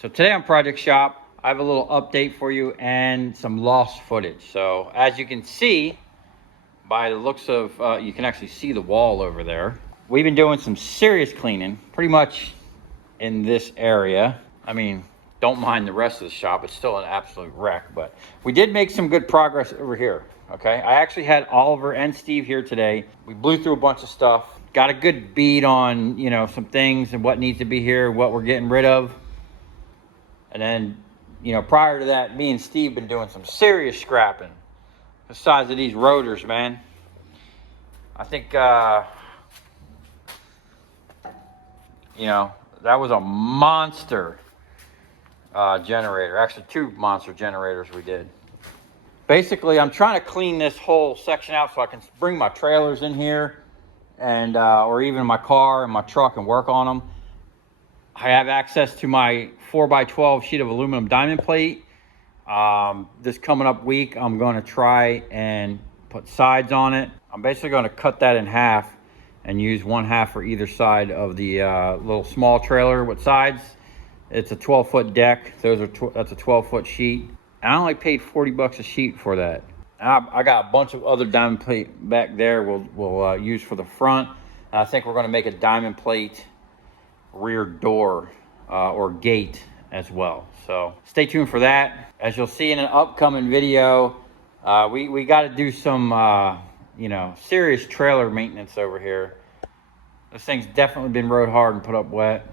So today on Project Shop, I have a little update for you and some lost footage. So as you can see, by the looks of, you can actually see the wall over there. We've been doing some serious cleaning, pretty much in this area. I mean, don't mind the rest of the shop, it's still an absolute wreck, but we did make some good progress over here, okay? I actually had Oliver and Steve here today. We blew through a bunch of stuff, got a good beat on, you know, some things and what needs to be here, what we're getting rid of. And then, you know, prior to that, me and Steve been doing some serious scrapping. The size of these rotors, man. I think, you know, that was a monster generator. Actually, two monster generators we did. Basically, I'm trying to clean this whole section out so I can bring my trailers in here and, or even my car and my truck and work on them. I have access to my 4x12 sheet of aluminum diamond plate. This coming up week, I'm going to try and put sides on it. I'm basically going to cut that in half and use one half for either side of the little small trailer with sides. It's a 12-foot deck. That's a 12-foot sheet. And I only paid 40 bucks a sheet for that. I got a bunch of other diamond plate back there we'll use for the front. And I think we're going to make a diamond plate rear door or gate as well. So stay tuned for that. As you'll see in an upcoming video, we got to do some you know, serious trailer maintenance over here. This thing's definitely been rode hard and put up wet.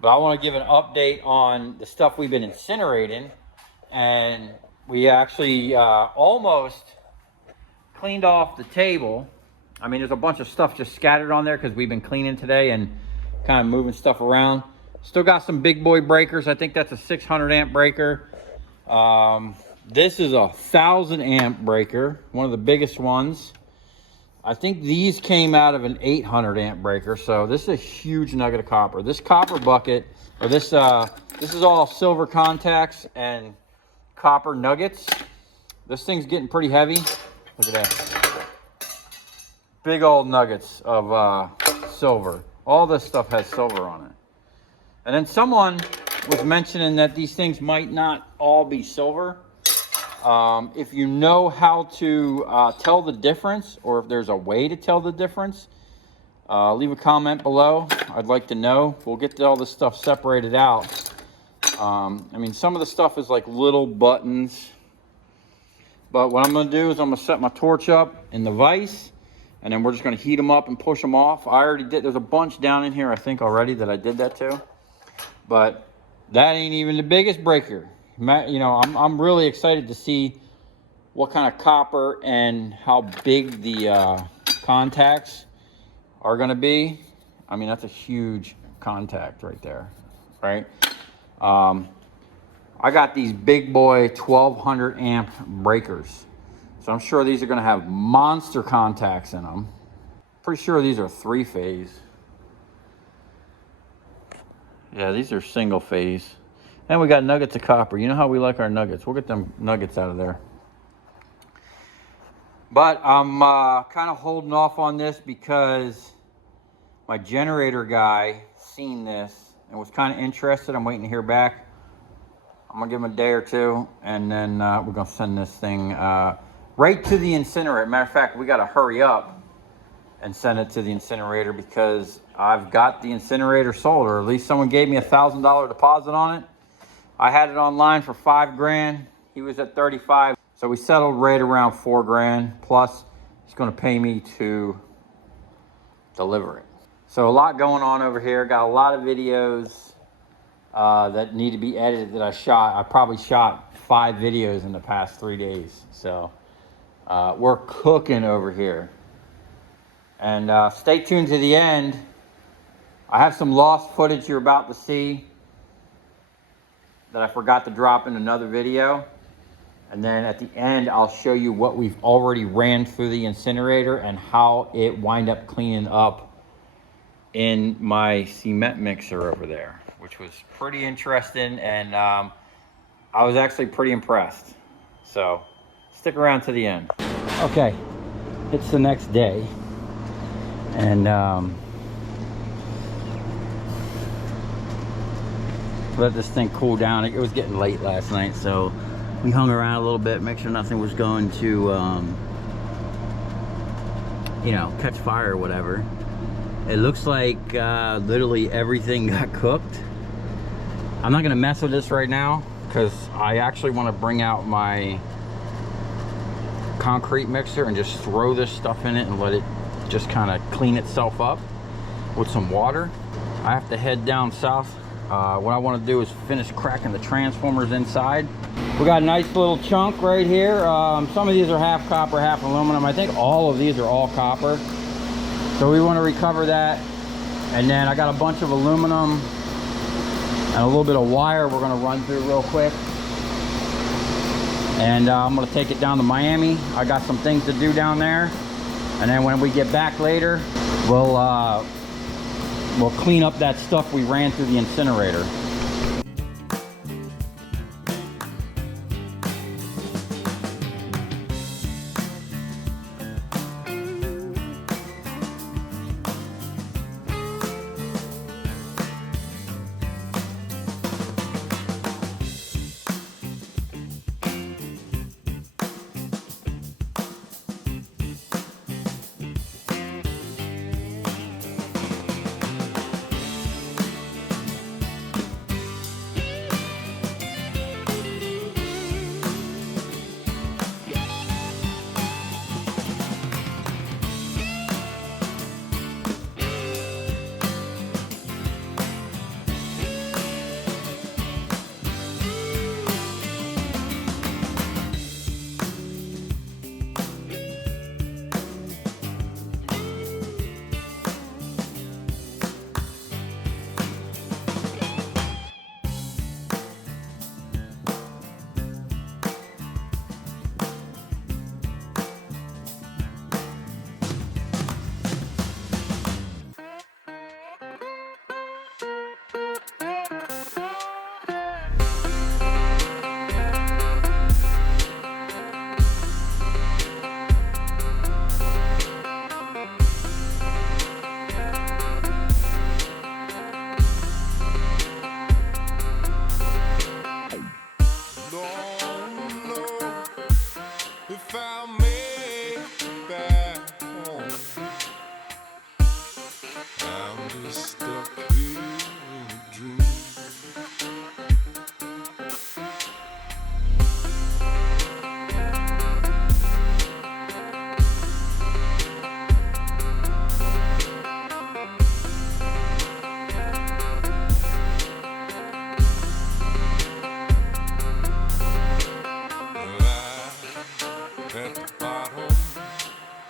But I want to give an update on the stuff we've been incinerating, and we actually almost cleaned off the table. I mean, there's a bunch of stuff just scattered on there because we've been cleaning today and kind of moving stuff around. Still got some big boy breakers. I think that's a 600 amp breaker. This is a 1000 amp breaker, one of the biggest ones. I think these came out of an 800 amp breaker. So this is a huge nugget of copper. This copper bucket, or this is all silver contacts and copper nuggets. This thing's getting pretty heavy. Look at that. Big old nuggets of silver. All this stuff has silver on it. And then someone was mentioning that these things might not all be silver. If you know how to tell the difference, or if there's a way to tell the difference, leave a comment below. I'd like to know. We'll get all this stuff separated out. I mean, some of the stuff is like little buttons. But what I'm going to do is I'm going to set my torch up in the vise. And then we're just going to heat them up and push them off. I already did. There's a bunch down in here, I think, already that I did that to. But that ain't even the biggest breaker. You know, I'm really excited to see what kind of copper and how big the contacts are going to be. I mean, that's a huge contact right there, right? I got these big boy 1200 amp breakers. So I'm sure these are going to have monster contacts in them. Pretty sure these are 3-phase. Yeah, these are single phase. And we got nuggets of copper. You know how we like our nuggets. We'll get them nuggets out of there. But I'm kind of holding off on this because my generator guy seen this and was kind of interested. I'm waiting to hear back. I'm going to give him a day or two, and then we're going to send this thing right to the incinerator. Matter of fact, we got to hurry up and send it to the incinerator because I've got the incinerator sold, or at least someone gave me $1,000 deposit on it. I had it online for $5 grand. He was at 35. So we settled right around $4 grand. Plus he's going to pay me to deliver it. So a lot going on over here. Got a lot of videos that need to be edited that I shot. I probably shot 5 videos in the past 3 days. So we're cooking over here. And stay tuned to the end. I have some lost footage you're about to see that I forgot to drop in another video. And then at the end, I'll show you what we've already ran through the incinerator and how it wind up cleaning up in my cement mixer over there, which was pretty interesting. And I was actually pretty impressed. So stick around to the end. Okay, it's the next day. And let this thing cool down. It was getting late last night, so we hung around a little bit, make sure nothing was going to, you know, catch fire or whatever. It looks like literally everything got cooked. I'm not gonna mess with this right now because I actually want to bring out my concrete mixer and just throw this stuff in it and let it just kind of clean itself up with some water. I have to head down south. What I want to do is finish cracking the transformers inside. We got a nice little chunk right here. Some of these are half copper, half aluminum. I think all of these are all copper. So we want to recover that. And then I got a bunch of aluminum and a little bit of wire we're going to run through real quick. And I'm going to take it down to Miami. I got some things to do down there. And then when we get back later, we'll clean up that stuff we ran through the incinerator.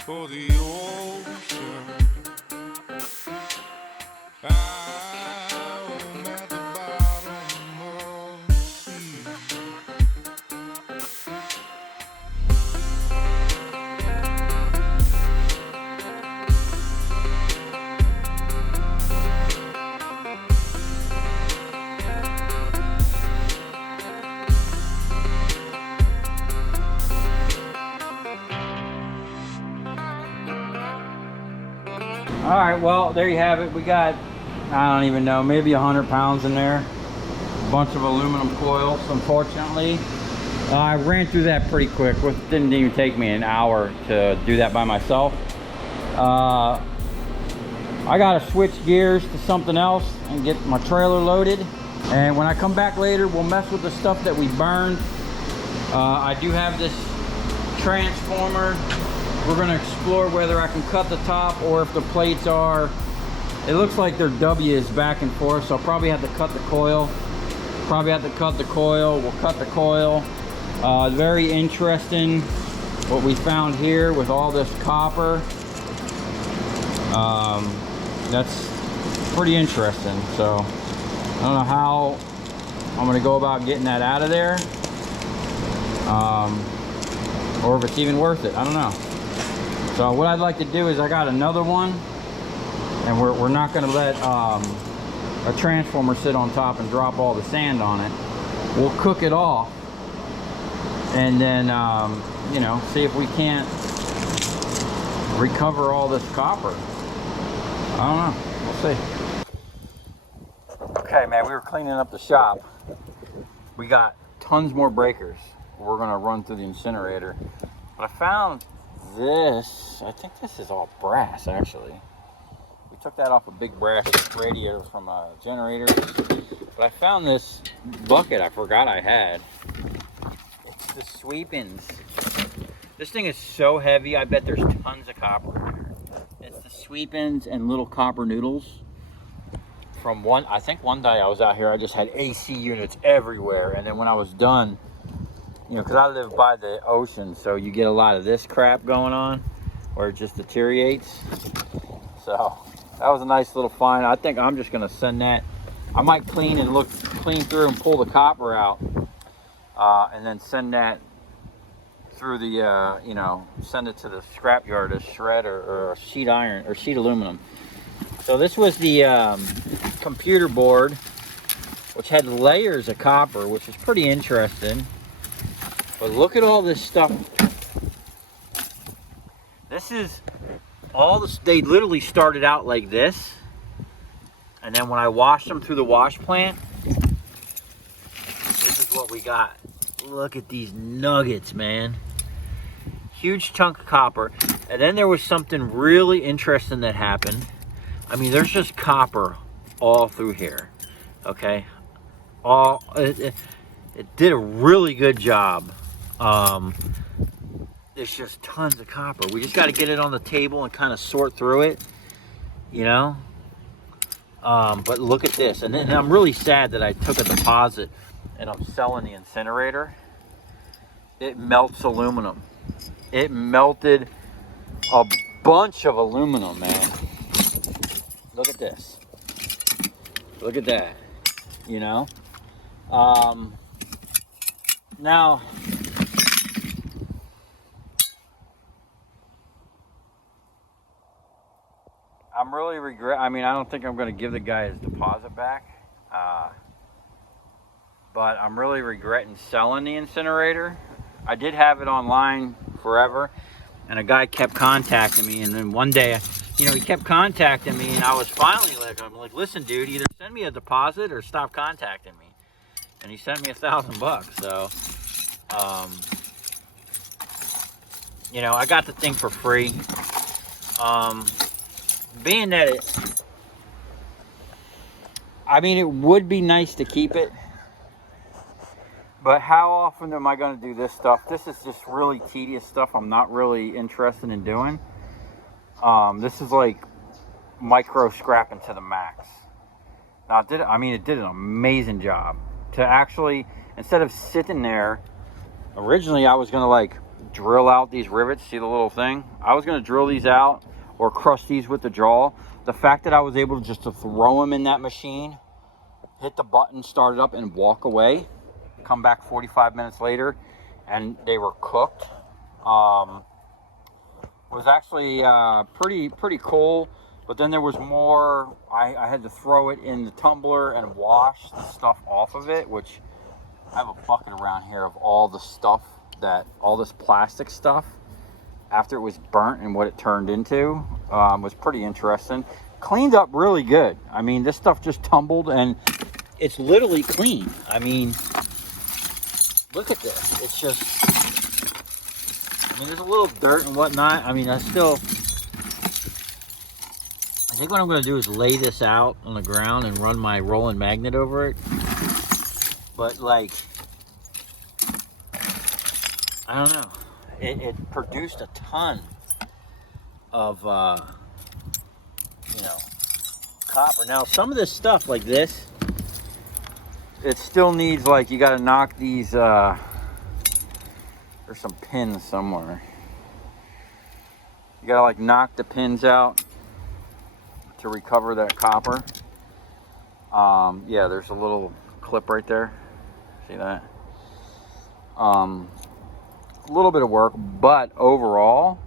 For the ocean, I'm at the bottom of the sea. All right, well, there you have it. We got, I don't even know, maybe 100 pounds in there. A bunch of aluminum coils, unfortunately. I ran through that pretty quick. It didn't even take me an hour to do that by myself. I gotta switch gears to something else and get my trailer loaded. And when I come back later, we'll mess with the stuff that we burned. I do have this transformer. We're gonna explore whether I can cut the top or if the plates are, it looks like their W is back and forth, so I'll probably have to cut the coil. We'll cut the coil. Very interesting what we found here with all this copper. That's pretty interesting. So I don't know how I'm gonna go about getting that out of there, or if it's even worth it. I don't know. So what I'd like to do is I got another one, and we're not going to let a transformer sit on top and drop all the sand on it. We'll cook it off, and then you know, see if we can't recover all this copper. I don't know. We'll see. Okay, man, we were cleaning up the shop. We got tons more breakers. We're gonna run through the incinerator. But I found this, I think this is all brass actually. We took that off a big brass radiator from a generator. But I found this bucket I forgot I had. It's the sweepings. This thing is so heavy, I bet there's tons of copper in there. It's the sweepings and little copper noodles. From I think one day I was out here, I just had AC units everywhere. And then when I was done, you know, because I live by the ocean, so you get a lot of this crap going on where it just deteriorates. So that was a nice little find. I think I'm just going to send that. I might clean through and pull the copper out and then send that through the, you know, send it to the scrap yard to shred or sheet iron or sheet aluminum. So this was the computer board, which had layers of copper, which is pretty interesting. But look at all this stuff. This is all this. They literally started out like this, and then when I washed them through the wash plant, this is what we got. Look at these nuggets, man. Huge chunk of copper. And then there was something really interesting that happened. I mean, there's just copper all through here, okay? It did a really good job. There's just tons of copper. We just got to get it on the table and kind of sort through it, you know? But look at this. And then I'm really sad that I took a deposit and I'm selling the incinerator. It melts aluminum. It melted a bunch of aluminum, man. Look at this. Look at that. You know? Now, I'm really I mean, I don't think I'm going to give the guy his deposit back. But I'm really regretting selling the incinerator. I did have it online forever, and a guy kept contacting me, and then one day, you know, he kept contacting me, and I was finally like, I'm like, listen, dude, either send me a deposit or stop contacting me. And he sent me $1,000. So, you know, I got the thing for free. Being that I mean, it would be nice to keep it, but how often am I going to do this stuff? This is just really tedious stuff I'm not really interested in doing. This is like micro scrapping to the max. Now, it did an amazing job. To actually, instead of sitting there, originally I was going to like drill out these rivets. See the little thing? I was going to drill these out or crush these with the jaw. The fact that I was able just to throw them in that machine, hit the button, start it up, and walk away, come back 45 minutes later, and they were cooked, was actually pretty cool. But then there was more. I had to throw it in the tumbler and wash the stuff off of it, which I have a bucket around here of all the stuff, all this plastic stuff after it was burnt and what it turned into. Was pretty interesting. Cleaned up really good. I mean, this stuff just tumbled and it's literally clean. I mean, look at this. It's just, I mean, there's a little dirt and whatnot. I mean, I think what I'm going to do is lay this out on the ground and run my rolling magnet over it. But like, I don't know. It produced a ton of, you know, copper. Now, some of this stuff like this, it still needs, like, you got to knock these, there's some pins somewhere. You got to like knock the pins out to recover that copper. Yeah, there's a little clip right there. See that? A little bit of work, but overall,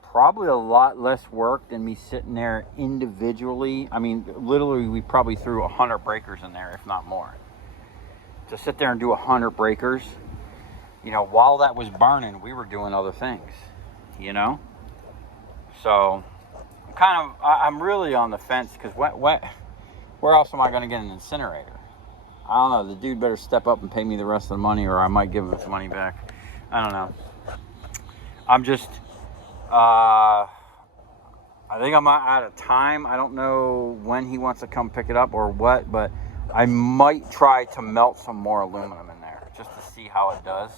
probably a lot less work than me sitting there individually. I mean, literally, we probably threw 100 breakers in there, if not more. To sit there and do 100 breakers, you know, while that was burning, we were doing other things, you know? So, I'm really on the fence, because where else am I going to get an incinerator? I don't know. The dude better step up and pay me the rest of the money, or I might give him his money back. I don't know. I'm just, I think I'm out of time. I don't know when he wants to come pick it up or what, but I might try to melt some more aluminum in there just to see how it does.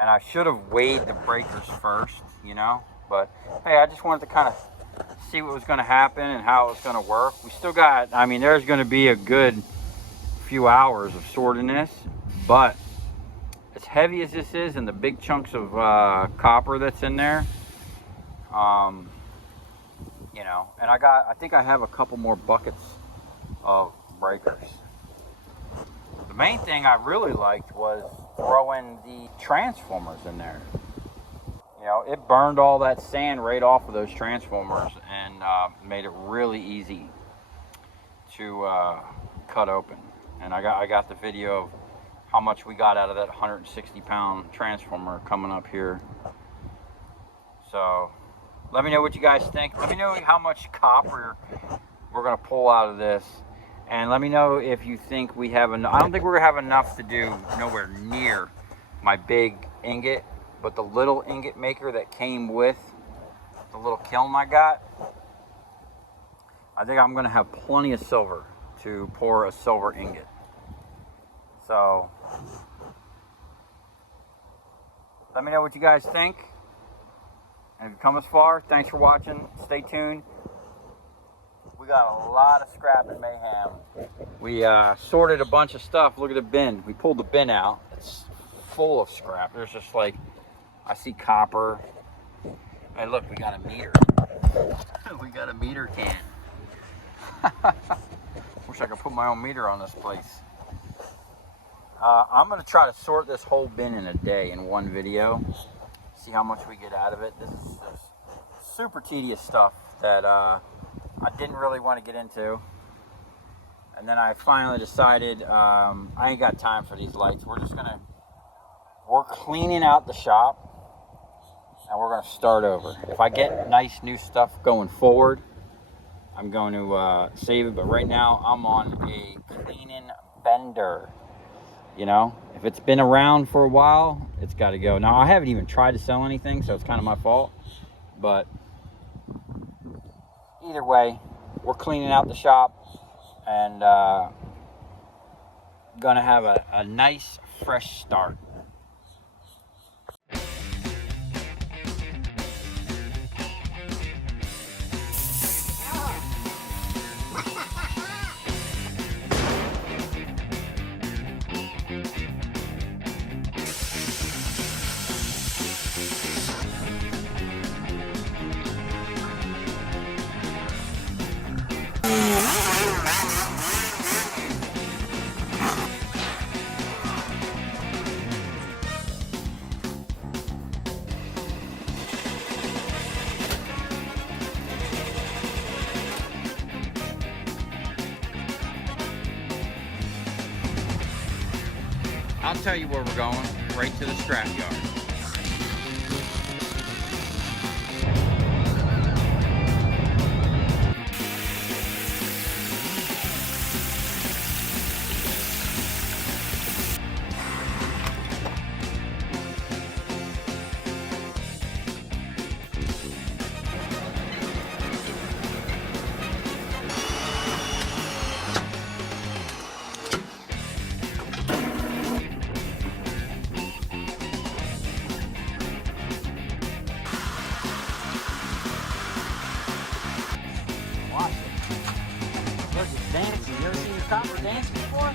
And I should have weighed the breakers first, you know, but hey, I just wanted to kind of see what was going to happen and how it was going to work. We still got, I mean, there's going to be a good few hours of sorting this, but as heavy as this is and the big chunks of copper that's in there, you know, and I think I have a couple more buckets of breakers. The main thing I really liked was throwing the transformers in there. You know, it burned all that sand right off of those transformers and made it really easy to cut open. And I got the video of how much we got out of that 160-pound transformer coming up here. So let me know what you guys think. Let me know how much copper we're gonna pull out of this. And let me know if you think we have enough. I don't think we're gonna have enough to do nowhere near my big ingot, but the little ingot maker that came with the little kiln I got, I think I'm gonna have plenty of silver to pour a silver ingot. So let me know what you guys think. And if you come this far, thanks for watching. Stay tuned. We got a lot of scrap and mayhem. We sorted a bunch of stuff. Look at the bin. We pulled the bin out. It's full of scrap. There's just like, I see copper. Hey, look, we got a meter. We got a meter can. Wish I could put my own meter on this place. I'm gonna try to sort this whole bin in a day in one video. See how much we get out of it. This is super tedious stuff that I didn't really want to get into. And then I finally decided I ain't got time for these lights. We're cleaning out the shop and we're gonna start over. If I get nice new stuff going forward, I'm going to save it. But right now I'm on a cleaning bender. You know, if it's been around for a while, it's got to go. Now, I haven't even tried to sell anything, so it's kind of my fault. But either way, we're cleaning out the shop and gonna have a nice, fresh start. I'll tell you where we're going, right to the scrap yard. Dancing. You ever seen your copper dance before?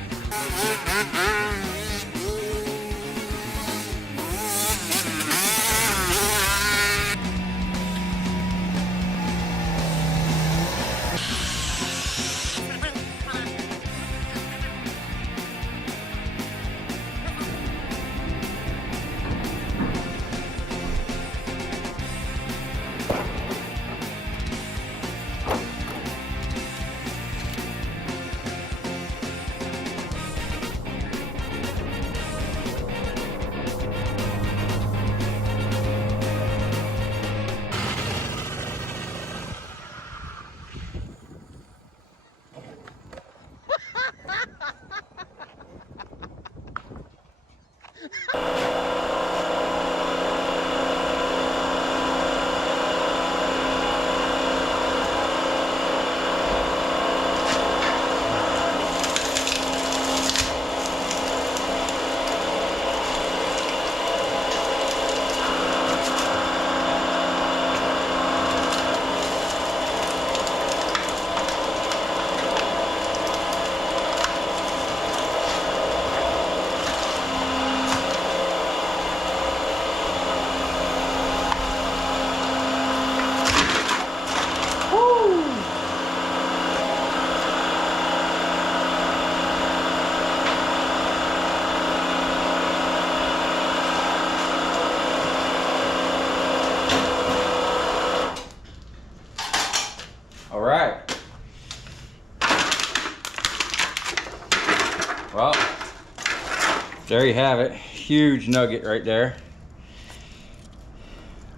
There you have it. Huge nugget right there.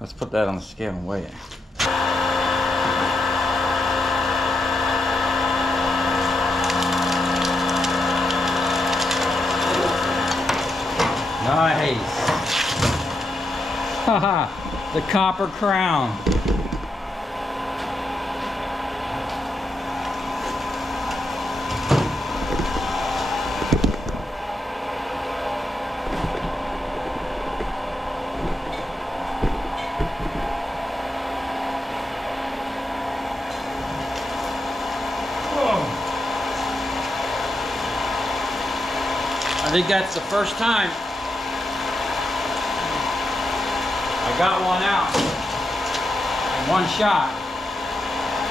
Let's put that on the scale and weigh it. Nice. Haha, the copper crown. I think that's the first time I got one out in one shot.